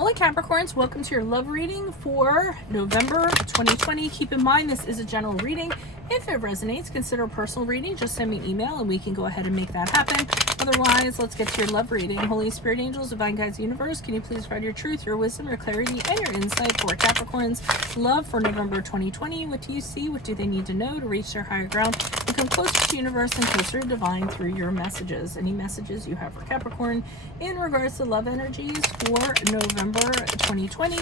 Hola Capricorns, welcome to your love reading for November 2020. Keep in mind this is a general reading. If it resonates, consider a personal reading. Just send me an email and we can go ahead and make that happen. Otherwise, let's get to your love reading. Holy Spirit, angels, divine guides, universe, can you please provide your truth, your wisdom, your clarity, and your insight for Capricorns' love for November 2020? What do you see? What do they need to know to reach their higher ground and come closer to universe and closer to divine through your messages? Any messages you have for Capricorn in regards to love energies for November 2020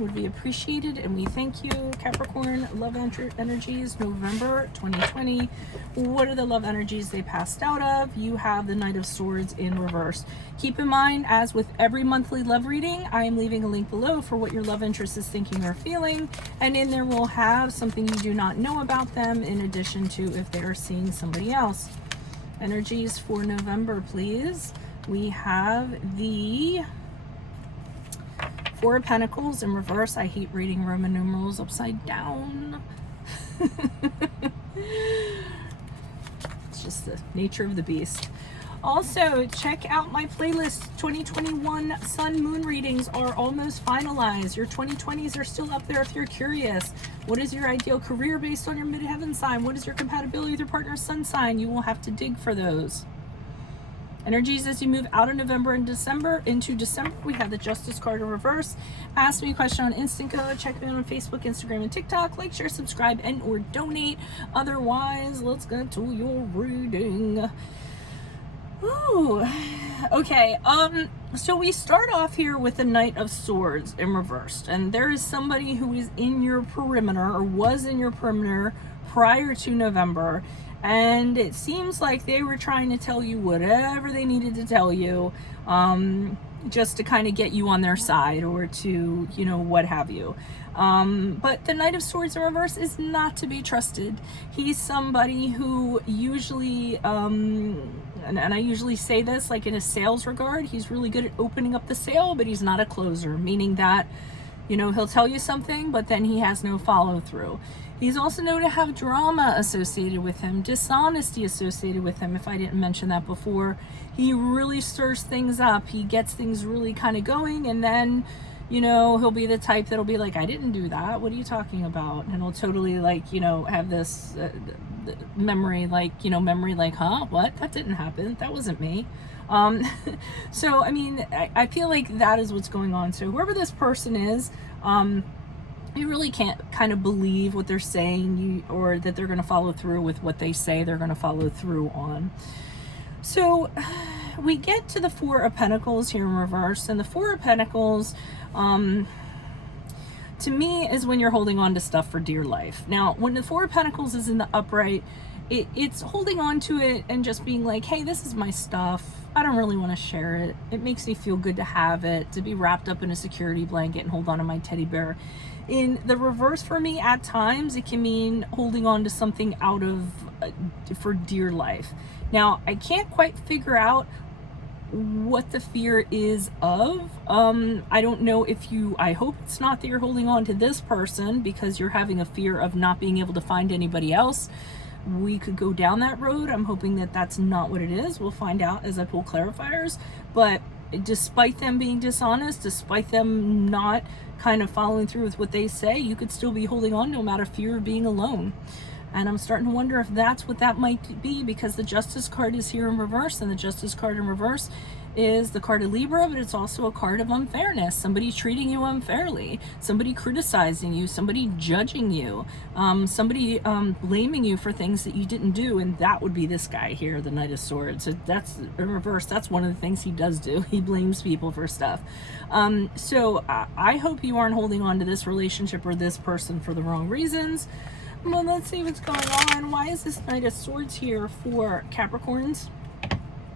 would be appreciated, and we thank you. Capricorn love energies November 2020. What are the love energies they passed out of? You have the Knight of Swords in reverse. Keep in mind, as with every monthly love reading, I am leaving a link below for what your love interest is thinking or feeling, and in there we'll have something you do not know about them in addition to if they are seeing somebody else. Energies for November, please. We have the Four of Pentacles in reverse. I hate reading Roman numerals upside down. It's just the nature of the beast. Also, check out my playlist. 2021 Sun Moon readings are almost finalized. Your 2020s are still up there if you're curious. What is your ideal career based on your midheaven sign? What is your compatibility with your partner's sun sign? You will have to dig for those. Energies as you move out of November and December into December. We have the Justice card in reverse. Ask me a question on Instant Code. Check me out on Facebook, Instagram, and TikTok. Like, share, subscribe, and or donate. Otherwise, let's get to your reading. Ooh. Okay, so we start off here with the Knight of Swords in reverse. And there is somebody who is in your perimeter or was in your perimeter prior to November. And it seems like they were trying to tell you whatever they needed to tell you, just to kind of get you on their side or to, you know, what have you. But the Knight of Swords in reverse is not to be trusted. He's somebody who usually, and I usually say this like in a sales regard, he's really good at opening up the sale, but he's not a closer, meaning that, you know, he'll tell you something, but then he has no follow through. He's also known to have drama associated with him, dishonesty associated with him, if I didn't mention that before. He really stirs things up. He gets things really kind of going, and then, you know, he'll be the type that'll be like, I didn't do that. What are you talking about? And he'll totally, like, you know, have this memory like, huh? What? That didn't happen. That wasn't me. So, I mean, I feel like that is what's going on. So whoever this person is, you really can't kind of believe what they're saying, or that they're going to follow through with what they say they're going to follow through on. So we get to the Four of Pentacles here in reverse, and the Four of Pentacles, to me, is when you're holding on to stuff for dear life. Now, when the Four of Pentacles is in the upright, it's holding on to it and just being like, hey, this is my stuff. I don't really want to share it. It makes me feel good to have it, to be wrapped up in a security blanket and hold on to my teddy bear. In the reverse for me, at times, it can mean holding on to something out of, for dear life. Now, I can't quite figure out what the fear is of. I don't know if I hope it's not that you're holding on to this person because you're having a fear of not being able to find anybody else. We could go down that road. I'm hoping that that's not what it is. We'll find out as I pull clarifiers. But despite them being dishonest, despite them not kind of following through with what they say, you could still be holding on no matter fear of being alone. And I'm starting to wonder if that's what that might be, because the Justice card is here in reverse, and the Justice card in reverse is the card of Libra, but it's also a card of unfairness. Somebody treating you unfairly, somebody criticizing you, somebody judging you, somebody blaming you for things that you didn't do, and that would be this guy here, the Knight of Swords. So that's in reverse. That's one of the things he does do. He blames people for stuff. So I hope you aren't holding on to this relationship or this person for the wrong reasons. Well, let's see what's going on. Why is this Knight of Swords here for Capricorns?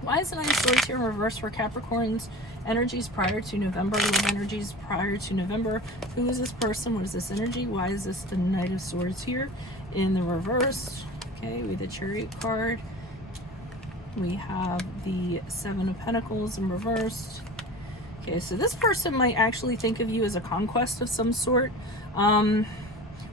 Why is the Knight of Swords here in reverse for Capricorns? Energies prior to November. Love energies prior to November. Who is this person? What is this energy? Why is this the Knight of Swords here in the reverse? Okay, we have the Chariot card. We have the Seven of Pentacles in reverse. Okay, so this person might actually think of you as a conquest of some sort.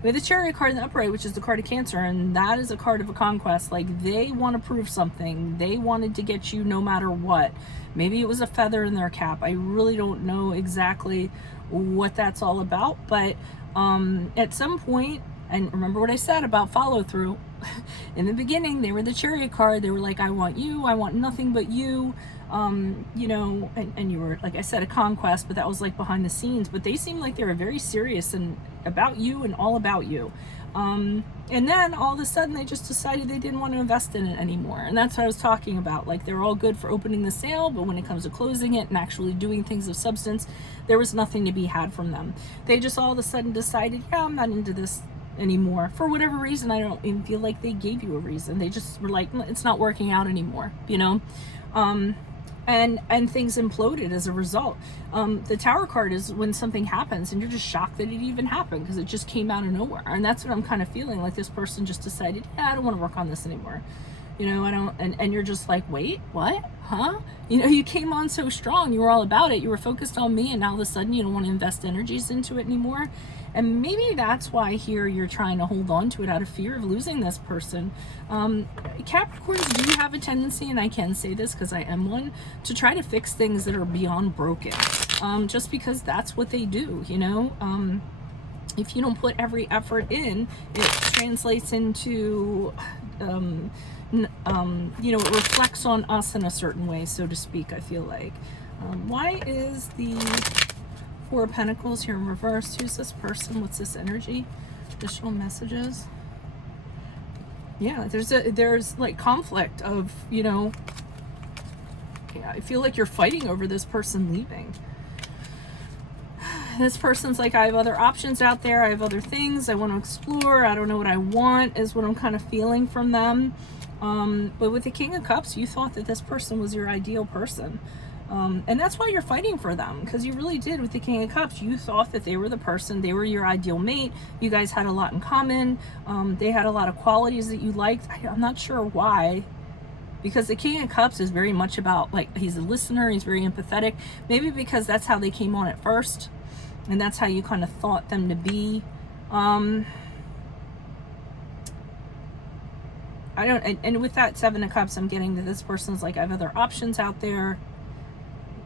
We have the Chariot card in the upright, which is the card of Cancer, and that is a card of a conquest. Like, they want to prove something. They wanted to get you no matter what. Maybe it was a feather in their cap. I really don't know exactly what that's all about, but at some point, and remember what I said about follow through, in the beginning, they were the Chariot card. They were like, I want you, I want nothing but you. You know, and you were, like I said, a conquest, but that was like behind the scenes. But they seemed like they were very serious and about you and all about you. And then all of a sudden they just decided they didn't want to invest in it anymore. And that's what I was talking about. Like, they're all good for opening the sale, but when it comes to closing it and actually doing things of substance, there was nothing to be had from them. They just all of a sudden decided, yeah, I'm not into this anymore. For whatever reason, I don't even feel like they gave you a reason. They just were like, it's not working out anymore, you know? And things imploded as a result. The Tower card is when something happens and you're just shocked that it even happened because it just came out of nowhere. And that's what I'm kind of feeling, like this person just decided, yeah, I don't want to work on this anymore. You know, I don't, and you're just like, wait, what? Huh? You know, you came on so strong, you were all about it, you were focused on me, and now all of a sudden you don't want to invest energies into it anymore. And maybe that's why here you're trying to hold on to it out of fear of losing this person. Capricorns do have a tendency, and I can say this because I am one, to try to fix things that are beyond broken. Just because that's what they do, you know? If you don't put every effort in, it translates into, you know, it reflects on us in a certain way, so to speak, I feel like. Why is the Four of Pentacles here in reverse? Who's this person? What's this energy? Additional messages. Yeah, there's like conflict of, you know, yeah, I feel like you're fighting over this person leaving. This person's like, I have other options out there. I have other things I want to explore. I don't know what I want, is what I'm kind of feeling from them. But with the King of Cups, you thought that this person was your ideal person. And that's why you're fighting for them, because you really did. With the King of Cups, you thought that they were the person, they were your ideal mate. You guys had a lot in common. They had a lot of qualities that you liked. I'm not sure why, because the King of Cups is very much about, like, he's a listener, he's very empathetic. Maybe because that's how they came on at first, and that's how you kind of thought them to be. I don't, and with that Seven of Cups, I'm getting that this person's like, I have other options out there.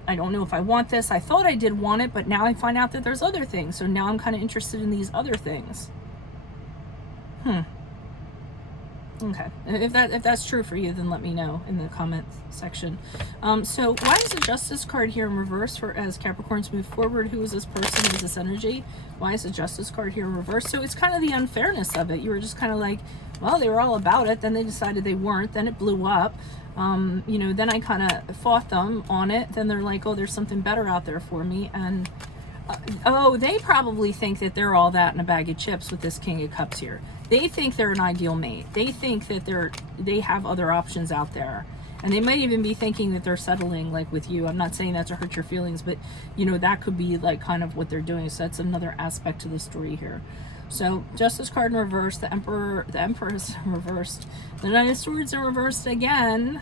I don't know if I want this. I thought I did want it, but now I find out that there's other things. So now I'm kind of interested in these other things. Okay. If that's true for you, then let me know in the comments section. So why is the Justice card here in reverse for as Capricorns move forward? Who is this person? Who is this energy? Why is the Justice card here in reverse? So it's kind of the unfairness of it. You were just kind of like, well, they were all about it. Then they decided they weren't. Then it blew up. You know, then I kind of fought them on it. Then they're like, oh, there's something better out there for me. And oh, they probably think that they're all that in a bag of chips with this King of Cups here. They think they're an ideal mate. They think that they have other options out there. And they might even be thinking that they're settling, like, with you. I'm not saying that to hurt your feelings, but, you know, that could be, like, kind of what they're doing. So that's another aspect to the story here. So, Justice card in reverse, the Empress reversed. The Knight of Swords in reversed again,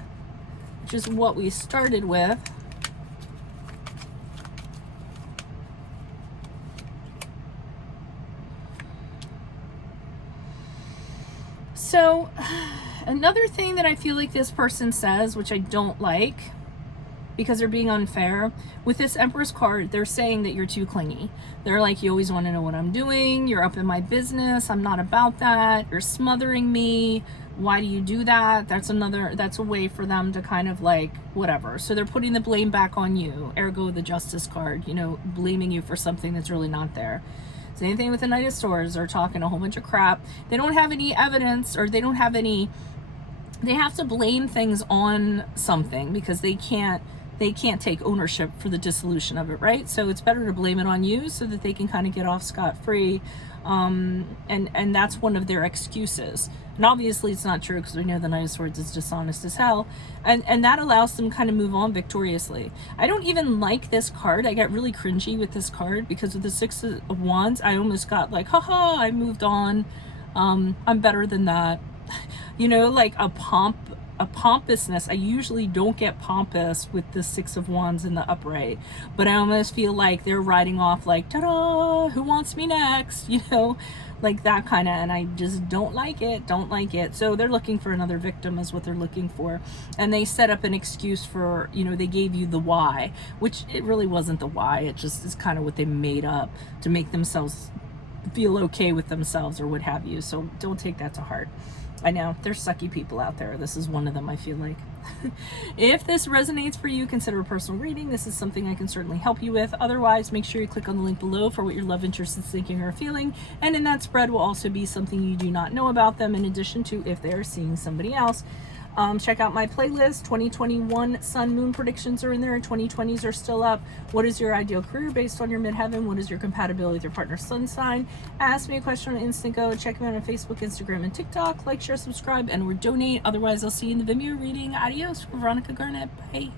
which is what we started with. So, another thing that I feel like this person says, which I don't like, because they're being unfair, with this Empress card, they're saying that you're too clingy. They're like, you always want to know what I'm doing, you're up in my business, I'm not about that, you're smothering me, why do you do that? That's a way for them to kind of like, whatever. So they're putting the blame back on you, ergo the Justice card, you know, blaming you for something that's really not there. Same thing with the Knight of Swords. They're talking a whole bunch of crap. They don't have any evidence, or they don't have any, they have to blame things on something because they can't take ownership for the dissolution of it, right? So it's better to blame it on you so that they can kind of get off scot-free. And that's one of their excuses. And obviously it's not true, because we know the Knight of Swords is dishonest as hell. And that allows them to kind of move on victoriously. I don't even like this card. I get really cringy with this card because with the Six of Wands, I almost got like, haha, I moved on. I'm better than that. You know, like a pompousness. I usually don't get pompous with the Six of Wands in the upright, but I almost feel like they're riding off like, ta-da, who wants me next? You know, like that kind of, and I just don't like it. So they're looking for another victim is what they're looking for. And they set up an excuse for, you know, they gave you the why, which it really wasn't the why. It just is kind of what they made up to make themselves feel okay with themselves or what have you. So don't take that to heart. I know there's sucky people out there. This is one of them, I feel like. If this resonates for you, consider a personal reading. This is something I can certainly help you with. Otherwise, make sure you click on the link below for what your love interest is thinking or feeling. And in that spread will also be something you do not know about them, in addition to if they are seeing somebody else. Check out my playlist. 2021 sun moon predictions are in there, and 2020s are still up. What is your ideal career based on your midheaven? What is your compatibility with your partner's sun sign? Ask me a question on Instant Go. Check me out on Facebook, Instagram, and TikTok. Like, share, subscribe, and or donate. Otherwise, I'll see you in the Vimeo reading. Adios from Veronica Garnett. Bye.